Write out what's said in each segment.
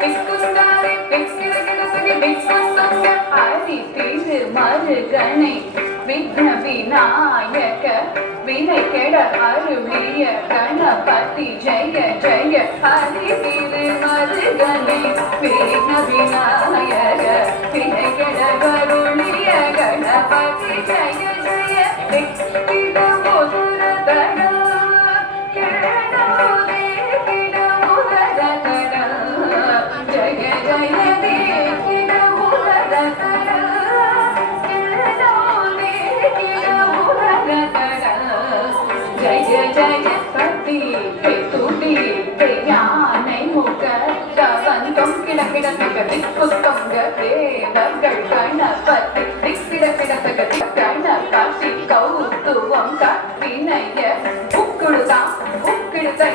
திக்குந்தாரே திக்கிடகிடசகி திக்குந்தங்க ஹரி திரு மருகனை விக்ன விநாயக வினை கெட அருளிய கணபதி ஜெய ஜெய ஹரி திரு மருகனை விக்ன விநாயக வினை கெட அருளிய கணபதி ஜெய ஜெய திக்கிட முதுரதன கேடோதே கிட முதுரதன ஜெய ஜெய திக்கிட முதுரதன கேடோதே கிட முதுரதன ஜெய ஜெய பதி துடி யானை முக தவந்தம் கிடக்கிட தகதி புத்தங்க தேவர்கள் கணபதி திக்கிட கிடத்தகதி கணபதி கௌத்துவம் கவினைய உக்குடுதான் உக்கிடுதை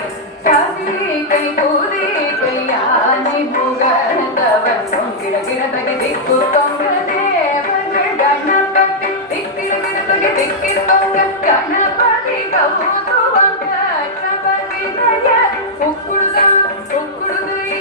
கதிகை புதிகை யானை முக தவந்தம் கிடக்கிட தகதி புத்தங்க தேவர்கள் கணபதி திக்கிட கிடத்தகி திக்கிடங்க கணபதி கௌத்துவம் கவினைய உக்குடுதான் உக்குடுதை